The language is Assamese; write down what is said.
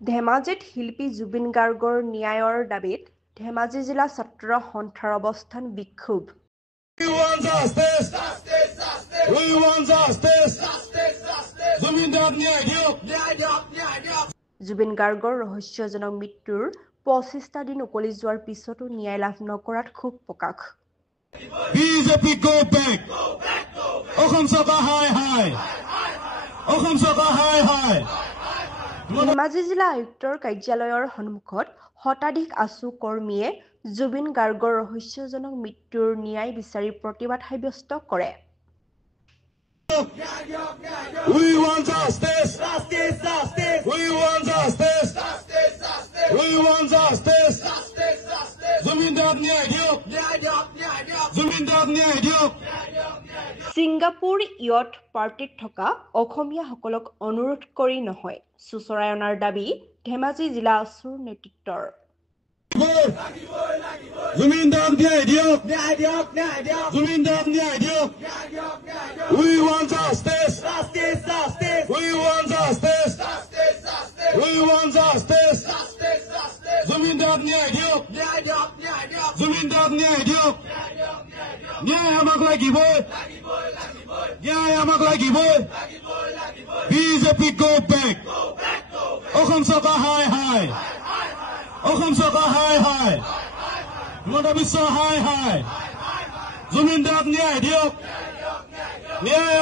ধেমাজিত শিল্পী জুবিন গাৰ্গৰ ন্যায়ৰ দাবীত ধেমাজি জিলা ছাত্ৰ সন্থাৰ অৱস্থান বিক্ষোভ। জুবিন গাৰ্গৰ ৰহস্যজনক মৃত্যুৰ ২৫টা দিন উকলি যোৱাৰ পিছতো ন্যায় লাভ নকৰাত ক্ষোভ প্ৰকাশ। BJP go back. অসম চৰকাৰ হাই হাই। অসম চৰকাৰ হাই হাই। ধেমাজি জিলা আয়ুক্তৰ কাৰ্যালয়ৰ সন্মুখত শতাধিক আছু কৰ্মীয়ে জুবিন গাৰ্গৰ ৰহস্যজনক মৃত্যুৰ ন্যায় বিচাৰি প্ৰতিবাদ সাব্যস্ত কৰে। We want justice. Justice, justice. We want justice. Justice, justice. We want justice. Justice, justice. Zubeen দাক ন্যায় দিয়ক। ন্যায় দিয়ক, ন্যায় দিয়ক। জুবিন দাক ন্যায় দিয়ক। ছিংগাপুৰ ইয়থ পাৰ্টিত থকা অসমীয়াসকলক অনুৰোধ কৰি নহয়, চুচৰাই অনাৰ দাবী ধেমাজি জিলা আছুৰ নেতৃত্বৰ। জুবিন দাক ন্যায় দিয়ক। ন্যায় দিয়ক, ন্যায় দিয়ক। জুবিন দাক ন্যায় দিয়ক। ন্যায় দিয়ক, ন্যায় দিয়ক। We want justice. Justice, justice. We want justice. Justice, justice. We want justice. Justice, justice. Zubeen দাক ন্যায় দিয়ক। ন্যায় দিয়ক, ন্যায় দিয়ক। জুবিন দাক ন্যায় দিয়ক। ন্যায় দিয়ক, ন্যায় দিয়ক। ন্যায় আমাক লাগিবই। লাগিবই, লাগিবই। ন্যায় আমাক লাগিবই। লাগিবই, লাগিবই। BJP go back. Go back, go back. Assam চৰকাৰ হাই হাই। অসম চৰকাৰ হাই হাই। হিমন্ত বিশ্ব হাই হাই। জুবিন দাক ন্যায় দিয়ক। ন্যায়